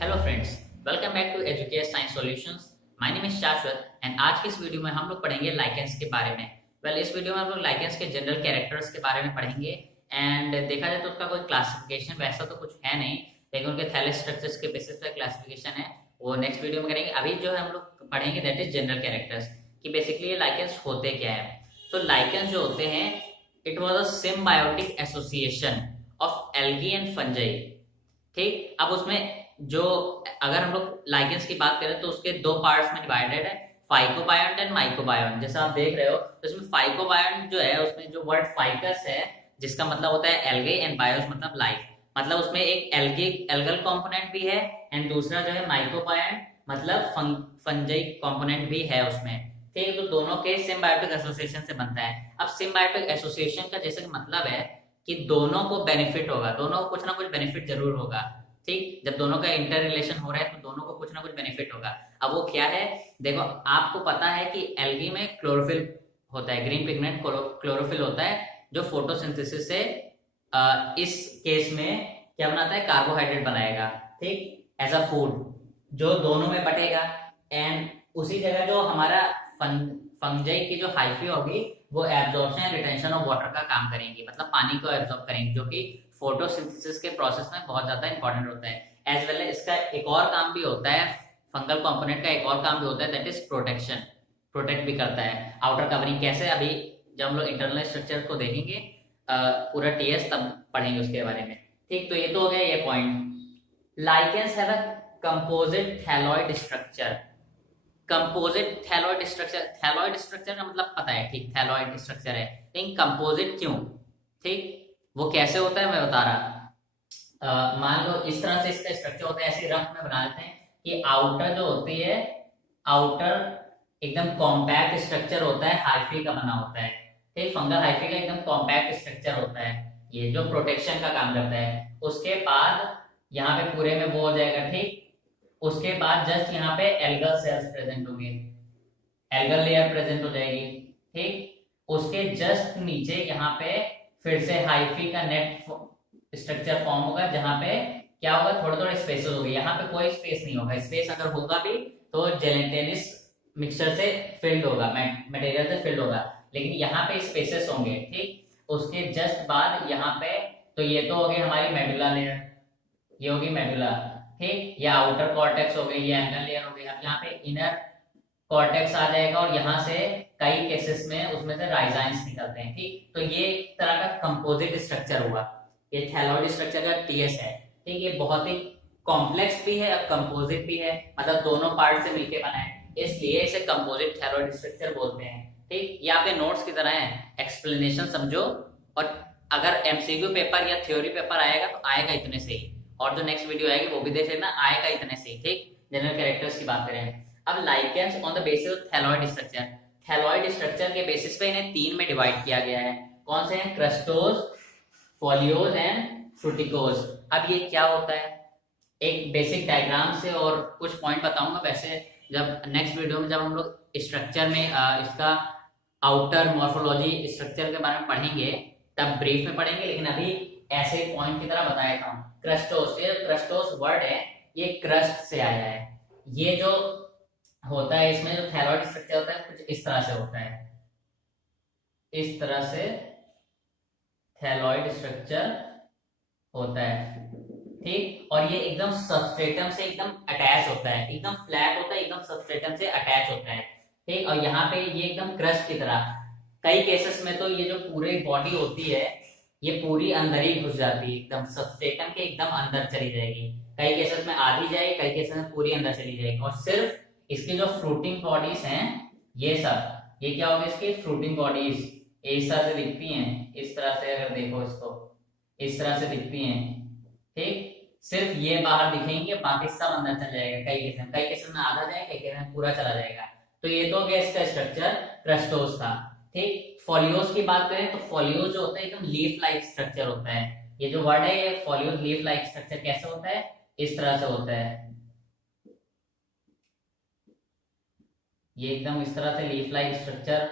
Hello friends, welcome back to educate science solutions. My name is Shashwat and आज की इस video में हम लोग पढ़ेंगे लाइकेंस के बारे में। इस वीडियो में हम लोग लाइकेंस के जनरल कैरेक्टर्स के बारे में पढ़ेंगे एंड देखा जाए तो उसका कोई क्लासिफिकेशन वैसा तो कुछ है नहीं, लेकिन उनके थैलेस स्ट्रक्चर्स के बेसिस पे क्लासिफिकेशन है, वो नेक्स्ट वीडियो में करेंगे। अभी जो है हम लोग पढ़ेंगे दैट इज जनरल कैरेक्टर्स कि बेसिकली ये लाइकेंस होते क्या है। तो लाइकेंस जो होते हैं, it was a symbiotic association of algae and fungi. ठीक, अब उसमें जो अगर हम लोग लाइकेंस की बात करें तो उसके दो पार्ट्स में डिवाइडेड है, फाइकोबायोन्ट एंड माइकोबायोन्ट। जैसा आप देख रहे हो तो इसमें फाइकोबायोन्ट जो है उसमें जो वर्ड फाइकस है जिसका मतलब होता है एल्गे एंड बायोस मतलब लाइफ, मतलब उसमें एक एल्गल कंपोनेंट भी है एंड दूसरा जो है माइकोबायोन्ट मतलब फंजाई कंपोनेंट भी है उसमें। ठीक है, तो दोनों के सिम्बायोटिक एसोसिएशन से बनता है। अब सिम्बायोटिक एसोसिएशन का जैसे मतलब है कि दोनों को बेनिफिट होगा, दोनों को कुछ ना कुछ बेनिफिट जरूर होगा। ठीक, जब दोनों का इंटर रिलेशन हो रहा है तो दोनों को कुछ ना कुछ बेनिफिट होगा। अब वो क्या है, देखो आपको पता है कि एल्गी में क्लोरोफिल होता है, ग्रीन पिगमेंट क्लोरोफिल होता है जो फोटोसिंथेसिस से इस केस में क्या बनाता है, कार्बोहाइड्रेट बनाएगा। ठीक, एज अ फूड जो दोनों में बटेगा एंड उसी जगह जो हमारा फंजाई की जो हाइफी होगी वो absorption and retention of water का काम करेंगी, मतलब पानी को एब्जॉर्ब करेंगी, जो कि फोटोसिंथेसिस के प्रोसेस में बहुत ज्यादा इंपॉर्टेंट होता है। एज वेल इसका एक और काम भी होता है, फंगल कंपोनेंट का एक और काम भी होता है दैट इज प्रोटेक्शन, प्रोटेक्ट भी करता है। आउटर कवरिंग कैसे, अभी जब हम लोग इंटरनल स्ट्रक्चर को देखेंगे पूरा टीएस तब पढ़ेंगे उसके बारे में। ठीक, तो ये तो हो गया ये point. Lichens have a composite thalloid structure. Composite thalloid structure, thalloid structure का मतलब पता है, ठीक, थैलॉइड स्ट्रक्चर है, लेकिन कंपोजिट क्यों? ठीक, वो कैसे होता है मैं बता रहा। मान लो इस तरह से इसका स्ट्रक्चर होता है, ऐसे रफ में बना लेते हैं कि आउटर जो होती है, आउटर एकदम कॉम्पैक्ट स्ट्रक्चर होता है, हाइफी का बना होता है। ठीक, फंगल हाइफी का एकदम कॉम्पैक्ट स्ट्रक्चर होता है, ये जो प्रोटेक्शन का काम करता है। उसके बाद यहाँ पे पूरे में वो हो जाएगा। ठीक, उसके बाद जस्ट यहाँ पे एल्गल सेल्स प्रेजेंट होंगे, एल्गल लेयर प्रेजेंट हो जाएगी। ठीक, उसके जस्ट नीचे यहाँ पे फिर से हाइफी का नेट स्ट्रक्चर फॉर्म होगा, जहां पे क्या होगा, थोड़े थोड़े स्पेसेस होंगे, यहाँ पे कोई स्पेस नहीं होगा, स्पेस अगर होगा भी तो जेलेटिनस मिक्सचर से फिल्ड होगा, मटेरियल से फिल्ड होगा, लेकिन यहाँ पे स्पेसेस होंगे। ठीक, उसके जस्ट बाद यहाँ पे, तो ये तो हो गई हमारी मेडुला लेयर, ये होगी मेडुला। ठीक, या आउटर कॉर्टेक्स हो गई, ये एंगल लेयर हो गई। अब यहाँ पे इनर कॉर्टेक्स आ जाएगा और यहाँ से कई केसेस में उसमें से राइजाइन्स निकलते हैं। ठीक, तो ये एक तरह का कंपोजिट स्ट्रक्चर हुआ, ये थैलॉइड स्ट्रक्चर का टीएस है। ठीक, ये बहुत ही कॉम्प्लेक्स भी है और कंपोजिट भी है, मतलब दोनों पार्ट से मिलके बना है, इसलिए इसे कंपोजिट थैलॉइड स्ट्रक्चर बोलते हैं। ठीक, ये आपके नोट्स की तरह है, एक्सप्लेनेशन समझो, और अगर एमसीक्यू पेपर या थ्योरी पेपर आएगा तो आएगा इतने से ही, और जो नेक्स्ट वीडियो आएगी वो भी देख लेना, आएगा इतने से ही। ठीक, जनरल कैरेक्टर्स की बात करें। अब lichens on the basis of thalloid structure, thalloid structure के बेसिस पे इन्हें तीन में डिवाइड किया गया है। कौन से हैं? Crustose, folios and फ्रूटिकोज। अब ये क्या होता है, एक बेसिक डायग्राम से और कुछ पॉइंट बताऊंगा। वैसे जब नेक्स्ट वीडियो में जब हम लोग स्ट्रक्चर में इसका आउटर मॉर्फोलॉजी स्ट्रक्चर के बारे में पढ़ेंगे तब ब्रीफ में पढ़ेंगे, लेकिन अभी ऐसे पॉइंट की तरह बताया था। क्रस्टोस, ये क्रस्टोस वर्ड है, ये क्रस्ट से आया है। ये जो होता है इसमें जो थैलॉइड स्ट्रक्चर होता है कुछ इस तरह से होता है, इस तरह से थैलॉइड स्ट्रक्चर होता है। ठीक, और ये एकदम सबस्ट्रेटम से एकदम अटैच होता है, एकदम फ्लैट होता है, एकदम सबस्ट्रेटम से अटैच होता है। ठीक, और यहाँ पे ये एकदम क्रस्ट की तरह, कई केसेस में तो ये जो पूरी बॉडी होती है ये पूरी अंदर ही घुस जाती है, एकदम सबस्ट्रेटम के एकदम अंदर चली जाएगी। कई केसेस में आधी जाएगी, कई केसेस में पूरी अंदर चली जाएगी। और सिर्फ इसकी जो फ्रूटिंग बॉडीज हैं, ये सब, ये क्या होगी, इसकी फ्रूटिंग बॉडीज इस तरह से दिखती हैं, इस तरह से अगर देखो इसको, इस तरह से दिखती हैं। ठीक, सिर्फ ये बाहर दिखेंगे, बाकी सब अंदर चल जाएगा। कई केसेस में आधा जाएगा, कई केसेस में पूरा चला जाएगा। तो ये तो हो गया इसका स्ट्रक्चर क्रस्टोस का। ठीक, फोलियोज की बात करें तो फोलियोज जो होता है एकदम लीफ लाइक स्ट्रक्चर होता है। ये जो वर्ड है ये फोलियोज लीफ लाइक स्ट्रक्चर कैसे होता है, इस तरह से होता है, ये एकदम इस तरह से लीफ लाइक स्ट्रक्चर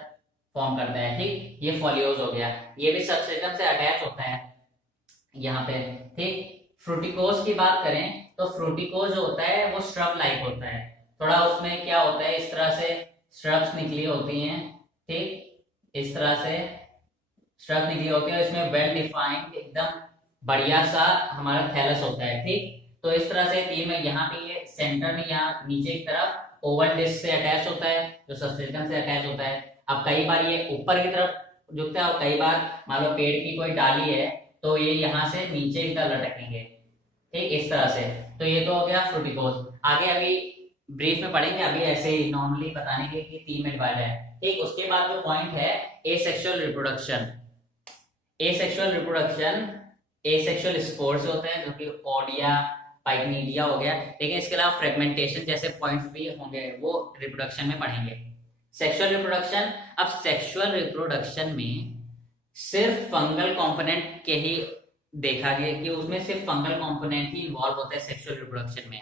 फॉर्म करता है। ठीक, ये फोलियोज हो गया, ये भी सबस्ट्रेटम से अटैच होता है यहाँ पे। ठीक, फ्रूटिकोज की बात करें तो फ्रूटिकोज जो होता है वो श्रब लाइक होता है, थोड़ा उसमें क्या होता है, इस तरह से श्रब्स निकली होती हैं, ठीक, इस तरह से श्रब निकली होती है, इसमें वेल डिफाइंड एकदम बढ़िया सा हमारा थैलस होता है, ठीक। तो इस तरह से तीन में यहाँ पे ये सेंटर में यहाँ नीचे की तरफ ओवल डिस्क से अटैच होता है, जो सब्सटेंस से अटैच होता है। अब कई बार ये ऊपर की तरफ झुकता है और कई बार मान लो पेड़ की कोई डाली है तो ये यहाँ से नीचे की तरफ लटकेंगे, ठीक, इस तरह से। तो ये तो हो गया फ्रूटिकोज। आगे अभी ब्रीफ में पढ़ेंगे, अभी ऐसे ही नॉर्मली बताने के कि तीन में डिवाइड है, ठीक। उसके बाद जो पॉइंट है asexual reproduction. Asexual reproduction asexual spores होते हैं जो कि ओडिया पाइकनीडिया हो गया, लेकिन इसके अलावा फ्रेगमेंटेशन जैसे पॉइंट्स भी होंगे वो रिप्रोडक्शन में पढ़ेंगे। सेक्सुअल रिप्रोडक्शन, अब सेक्सुअल रिप्रोडक्शन में सिर्फ फंगल कंपोनेंट के ही देखा गया कि उसमें सिर्फ फंगल कंपोनेंट ही इन्वॉल्व होता है सेक्सुअल रिप्रोडक्शन में,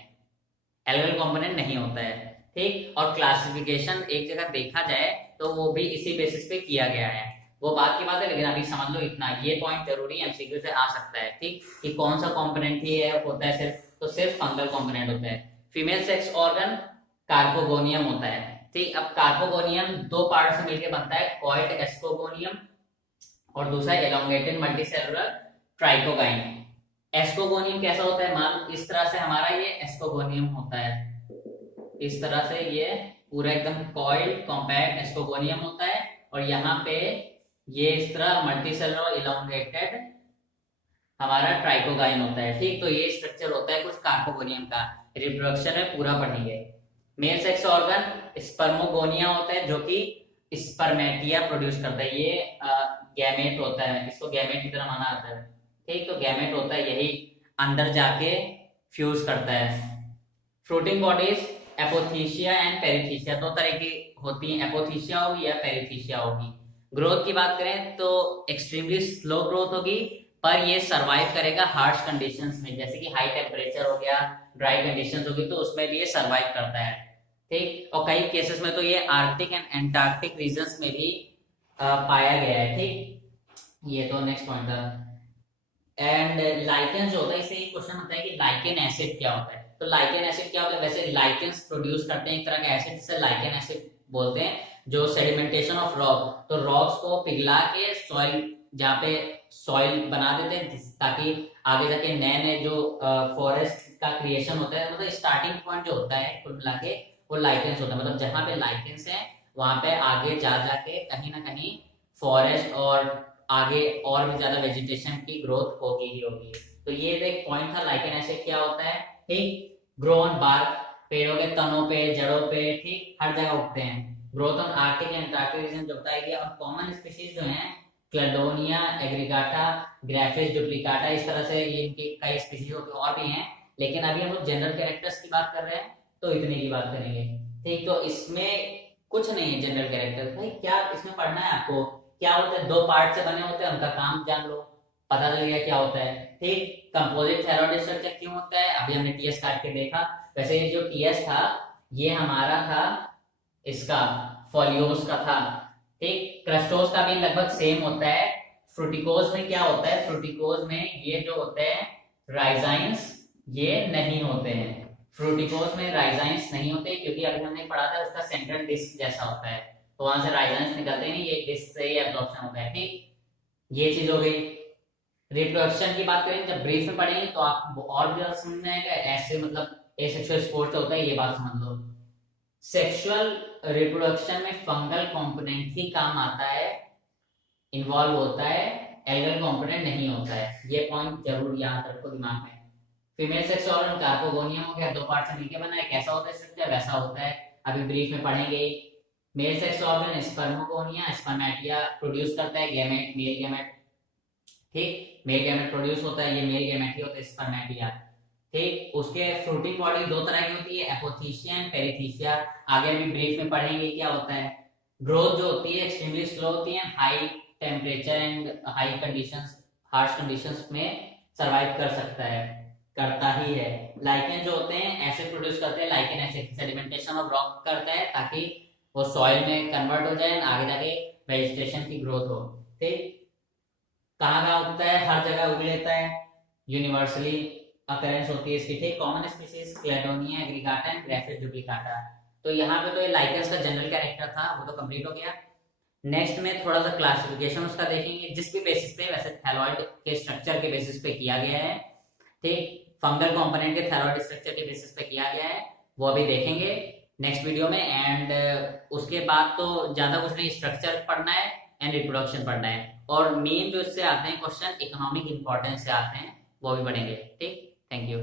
एल्गल कंपोनेंट नहीं होता है, ठीक। और क्लासिफिकेशन एक जगह देखा जाए तो वो भी इसी बेसिस पे किया गया है, वो बात की बात है, लेकिन अभी समझ लो इतना, ये पॉइंट जरूरी एमसीक्यू से आ सकता है, ठीक, कि कौन सा कंपोनेंट ही है होता है सिर्फ, तो सिर्फ फंगल कंपोनेंट होता है। फीमेल सेक्स ऑर्गन कार्पोगोनियम होता है, ठीक। अब कार्पोगोनियम दो पार्ट से मिलकर बनता है, कॉइड एस्कोगोनियम और दूसरा एलोंगेटेड मल्टीसेलुलर ट्राइकोगाइन। एस्कोगोनियम कैसा होता है, मान इस तरह से हमारा ये एस्कोगोनियम होता है, इस तरह से ये पूरा एकदम कॉइल्ड कॉम्पैक्ट एस्कोगोनियम होता है, और यहाँ पे ये इस तरह मल्टीसेलुलर इलोंगेटेड हमारा ट्राइकोगाइन होता है, ठीक। तो ये स्ट्रक्चर होता है कुछ कार्पोगोनियम का, रिप्रोडक्शन में पूरा पढ़ेंगे। मेल सेक्स ऑर्गन स्पर्मोगोनिया होता है जो कि स्पर्मेटिया प्रोड्यूस करता है, ये गैमेट होता है, इसको गैमेट की तरह माना जाता है, ठीक। तो गैमेट होता है यही अंदर जाके फ्यूज करता है। फ्रूटिंग बॉडीज एपोथीसिया एंड पेरिथीसिया, दो तरह की होती हैं, एपोथीसिया होगी या पेरिथीसिया होगी। ग्रोथ की बात करें तो एक्सट्रीमली स्लो ग्रोथ होगी, पर ये सरवाइव करेगा हार्श कंडीशंस में, जैसे कि हाई टेम्परेचर हो गया, ड्राई कंडीशंस होगी, तो उसमें भी ये सरवाइव करता है, ठीक। और कई केसेस में तो ये आर्कटिक एंड एंटार्क्टिक रीजन्स में भी पाया गया है, ठीक। ये तो नेक्स्ट पॉइंट था। एंड लाइकेन जो होता है, इससे एक क्वेश्चन होता है कि लाइकेन एसिड क्या होता है। तो लाइकेन एसिड क्या होता है, वैसे लाइकेन्स प्रोड्यूस करते हैं एक तरह का एसिड जिसे लाइकेन एसिड बोलते हैं, जो सेडिमेंटेशन ऑफ रॉक, तो रॉक्स को पिघला के सॉइल, जहाँ पे सॉइल बना देते हैं ताकि आगे जाके नए नए जो फॉरेस्ट का क्रिएशन होता है, मतलब स्टार्टिंग पॉइंट जो होता है कुल मिला के वो लाइकेंस होता है, मतलब जहाँ पे लाइकेंस है वहां पे आगे जा जाके कहीं ना कहीं फॉरेस्ट और आगे और भी ज्यादा वेजिटेशन की ग्रोथ होगी ही होगी। तो ये एक पॉइंट था लाइकेन एसिड क्या होता है, ठीक। ग्रो ऑन बार्क, पेड़ों के तनों पे, जड़ों पे, ठीक, हर जगह उगते हैं। Growth on Arctic and Antarctic region जो बताया गया। और कॉमन स्पीशीज जो हैं क्लेडोनिया एग्रीगाटा, ग्राफिस डुप्लिकाटा, इस तरह से ये इनकी कई स्पीशीज और भी हैं, लेकिन अभी हम लोग जनरल कैरेक्टर्स की बात कर रहे हैं तो इतने की बात करेंगे, ठीक। तो इसमें कुछ नहीं है जनरल कैरेक्टर, भाई क्या इसमें पढ़ना है आपको, क्या होता है, दो पार्ट से बने होते हैं, उनका काम जान लो, पता चल गया क्या होता है, ठीक। कंपोजिट थैलाइड स्ट्रक्चर क्यों होता है, अभी हमने टीएस काट के देखा। वैसे ये जो टीएस था ये हमारा था इसका फोलियोस का था, ठीक। क्रस्टोस का भी लगभग सेम होता है। फ्रूटिकोज में क्या होता है, फ्रूटिकोज में ये जो होते हैं राइजाइन्स ये नहीं होते हैं, फ्रूटिकोज में राइजाइन्स नहीं होते क्योंकि अभी हमने पढ़ा था उसका सेंट्रल डिस्क जैसा होता है, तो वहां से राइजाइन्स निकलते नहीं, ये डिस्क से ही एब्जॉर्प्शन होता है, ठीक। ये चीज हो गई। रिप्रोडक्शन की बात करें जब ब्रीफ में पढ़ेंगे तो आपको और भी ज्यादा समझ में आएगा, ऐसे मतलब एसेक्सुअल स्पोर्ट होता है, ये बात समझ लो। सेक्सुअल रिप्रोडक्शन में फंगल कंपोनेंट ही काम आता है, इन्वॉल्व होता है, एल्गल कंपोनेंट नहीं होता है, ये पॉइंट जरूर याद रखो दिमाग में। फीमेल सेक्स ऑर्गन कार्पोगोनियम हो गया, दो पार्ट से मिलकर बना है, कैसा होता है स्ट्रक्चर, वैसा होता है, अभी ब्रीफ में पढ़ेंगे। मेल सेक्स ऑर्गन स्पर्मोगोनिया, स्पर्मेटिया प्रोड्यूस करता है, गैमेट, मेल गैमेट, ठीक, मेल गैमेट प्रोड्यूस होता है, ये मेल गैमेट ही होता है स्पर्मेटिया, ठीक। उसके फ्रूटिंग बॉडी दो तरह की होती है, एपोथीसिया एंड पेरिथीसिया, आगे भी ब्रीफ में पढ़ेंगे क्या होता है। ग्रोथ जो होती है एक्सट्रीमली स्लो होती है, high temperature and high conditions, harsh conditions में सरवाइव कर सकता है, करता ही है। लाइकेन जो होते हैं एसिड प्रोड्यूस करते हैं, lichen acid sedimentation of rock करता है ताकि वो सॉइल में कन्वर्ट हो जाए, आगे जाके वेजिटेशन की ग्रोथ हो, ठीक। कहाँ कहाँ उगता है, हर जगह उग लेता है यूनिवर्सली, अकरेंस होती है इसकी, ठीक। Common species Cladonia aggregata and Graphis duplicata. तो यहाँ पे तो ये लाइकेंस का जनरल कैरेक्टर था, वो तो कंप्लीट हो गया। नेक्स्ट में थोड़ा सा क्लासिफिकेशन उसका देखेंगे, जिस भी बेसिस पे, वैसे थैलॉइड के स्ट्रक्चर के बेसिस पे किया गया है, ठीक। फंगल कंपोनेंट के थैलॉइड स्ट्रक्चर के बेसिस पे किया गया है, वो अभी देखेंगे नेक्स्ट वीडियो में। एंड उसके बाद तो ज्यादा कुछ नहीं, स्ट्रक्चर पढ़ना है एंड रिप्रोडक्शन पढ़ना है, और मेन जो इससे आते हैं क्वेश्चन इकोनॉमिक इंपॉर्टेंस से आते हैं, वो भी पढ़ेंगे, ठीक। Thank you.